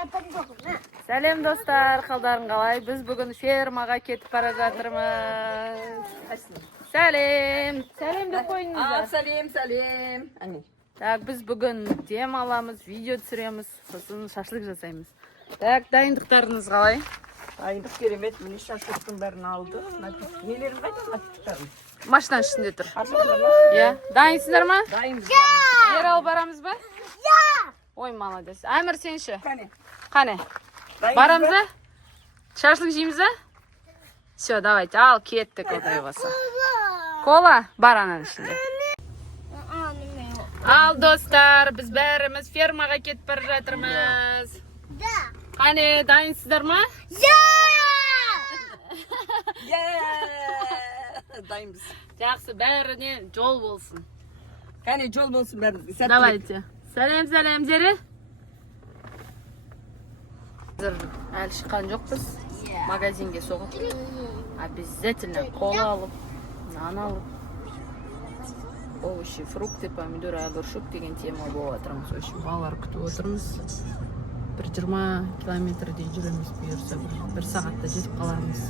Сәлем достар, қалдарың қалай? Біз бүгін фермаға кетіп бара жатырмыз. Сәлем. Сәлем деп қойыңыздар. Сәлем. Так, біз бүгін дем аламыз, видео түсіреміз, сосын шашлық жасаймыз. Так, дайындықтарыңыз қалай? Дайындық керемет, міне шашлықтың бәрін алды. Нелерін қайда напитоктарын? Машинаның ішінде тұр. Ашылдыр ма? Иә, дайынсыздар ма? Дайынбыз. Ер алып барамыз ба? Ой, молодец. Әмір, сен ше? Қане? Барамыз ба? Шашлық жейміз ба? Все, давайте, ал, кеттік отай болса. Кола бар ананың ішінде. Ал, достар, біз бәріміз фермаға кетіп бара жатырмыз. Қане, дайынсыздар ма? Дайынбыз. Жақсы, бәріне жол болсын. Қане, жол болсын бәрімізге. Давайте. Сәлем, Зері. Әлі шыққан жоқпыз. Магазинге соғып. Обязательно кола алып, нан алып. Овощи, фрукты, помидоры, огурчик деген тема болып отырмыз. Очень балалар күтіп отырмыз. 1-20 километрдей жүреміз бұйырса. 1 сағатта жетіп қалармыз.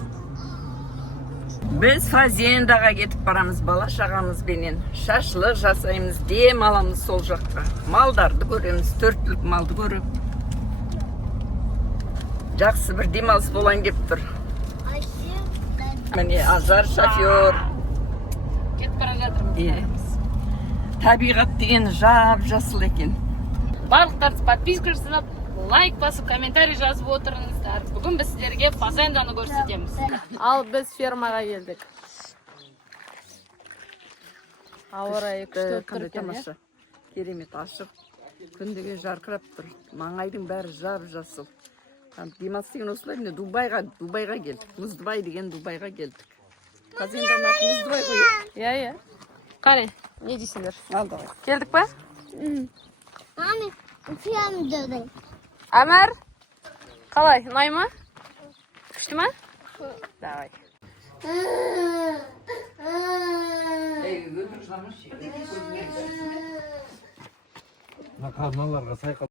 Біз фазендаға кетіп барамыз бала шағамызбенен. Шашлық жасаймыз, дем аламыз сол жаққа. Малдарды көреміз, 4 түлік малды көріп. Жақсы бір демалыс болайын деп тұр. Міне Азар шофер. Кетіп бара жатырмыз. Табиғат деген жап-жасыл екен. Барлықтарыңыз подписка жасап, лайк басып, комментарий жазып отырыңыздар. Бүгін біз сіздерге фазенданы көрсетеміз. Ал біз фермаға келдік. Ауа райы күшті өтіп тұр екен. Керемет ашық. Күндегі жарқырап тұр. Маңайдың бәрі жап-жасыл. Демалыс деген осылай, міне Дубайға келдік. Мұздыбай деген Дубайға келдік. Фазенданың аты Мұздыбай ғой. Иә. Қане, не дейсіңдер? Алды. Келдік па? Маме, фиам дедың. Әмір, қалай, ұнай ма? Күшті ма? Давай. Мына қазыналарға сайқал.